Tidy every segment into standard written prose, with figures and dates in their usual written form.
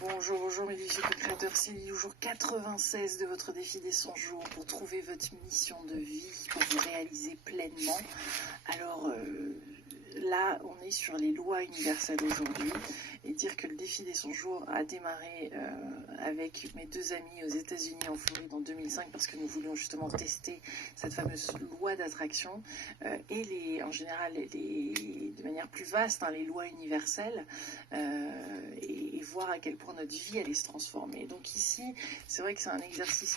Bonjour, bonjour mes défis co-créateurs, c'est le jour 96 de votre défi des 100 jours pour trouver votre mission de vie, pour vous réaliser pleinement. Alors là, on est sur les lois universelles aujourd'hui et dire que le défi des 100 jours a démarré avec mes deux amis aux États-Unis en Floride en 2005 parce que nous voulions justement tester cette fameuse loi d'attraction et en général de manière plus vaste les lois universelles et voir à quel point notre vie allait se transformer. Donc ici, c'est vrai que c'est un exercice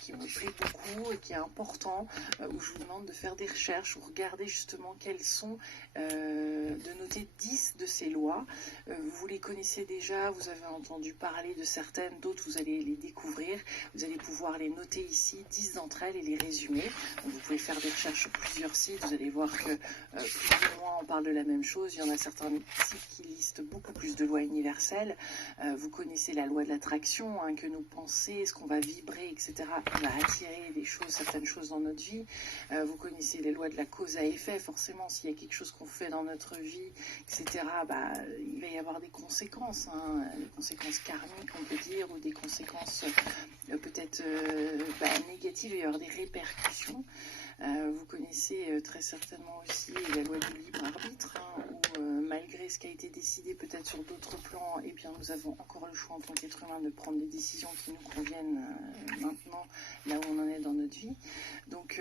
qui me plaît beaucoup et qui est important où je vous demande de faire des recherches ou regarder justement quelles sont, de noter 10 de ces lois. Vous les connaissez déjà, vous avez entendu parler de certaines, d'autres vous allez les découvrir. Vous allez pouvoir les noter ici, 10 d'entre elles et les résumer. Donc vous pouvez faire des recherches sur plusieurs sites, vous allez voir que plus ou moins on parle de la même chose. Il y en a certains sites qui listent beaucoup plus de lois universelles. Vous connaissez la loi de l'attraction, que nos pensées, ce qu'on va vibrer, etc. On va attirer des choses, certaines choses dans notre vie. Vous connaissez les lois de la cause à effet. Forcément, s'il y a quelque chose qu'on fait dans notre vie, etc., il va y avoir des conséquences, des conséquences karmiques, on peut dire, ou des conséquences peut-être négatives. Il va y avoir des répercussions. Vous connaissez très certainement aussi la loi du libre arbitre, où malgré ce qui a été décidé peut-être sur d'autres plans, eh bien, nous avons encore le choix en tant qu'être humain de prendre des décisions qui nous conviennent maintenant, là où on en est dans notre vie. Donc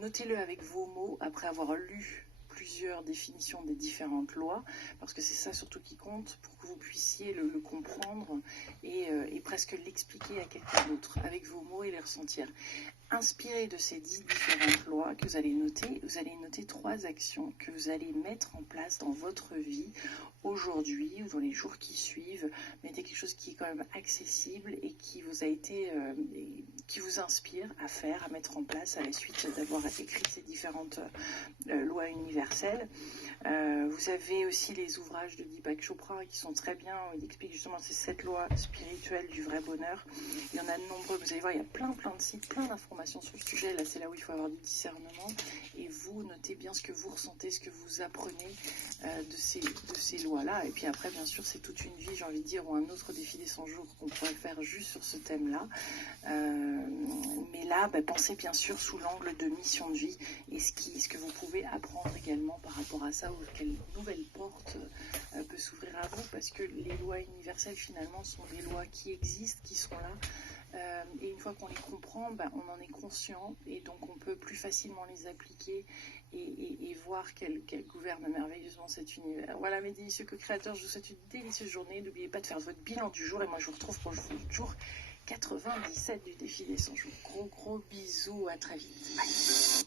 notez-le avec vos mots après avoir lu plusieurs définitions des différentes lois, parce que c'est ça surtout qui compte pour que vous puissiez le comprendre et presque l'expliquer à quelqu'un d'autre avec vos mots et les ressentir. Inspiré de ces 10 différentes lois que vous allez noter 3 actions que vous allez mettre en place dans votre vie aujourd'hui ou dans les jours qui suivent. Mettez quelque chose qui est quand même accessible et qui vous a été, qui vous inspire à faire, à mettre en place à la suite d'avoir écrit ces différentes lois universelles. Vous avez aussi les ouvrages de Deepak Chopra qui sont très bien, où il explique justement ces 7 lois spirituelles du vrai bonheur. Il y en a de nombreux, vous allez voir, il y a plein de sites, plein d'informations sur le sujet. Là, c'est là où il faut avoir du discernement. Et vous, notez bien ce que vous ressentez, ce que vous apprenez de ces lois-là. Et puis après, bien sûr, c'est toute une vie, j'ai envie de dire, ou un autre défi des 100 jours qu'on pourrait faire juste sur ce thème-là. Mais là, pensez bien sûr sous l'angle de mission de vie et ce que vous pouvez apprendre également par rapport à ça, ou quelle nouvelle porte peut s'ouvrir à vous, parce que les lois universelles finalement sont des lois qui existent, qui sont là, et une fois qu'on les comprend, on en est conscient et donc on peut plus facilement les appliquer et voir qu'elles gouvernent merveilleusement cet univers. Voilà mes délicieux co-créateurs, je vous souhaite une délicieuse journée. N'oubliez pas de faire votre bilan du jour et moi je vous retrouve pour le jour 97 du défi des 100 jours. Gros bisous, à très vite. Bye.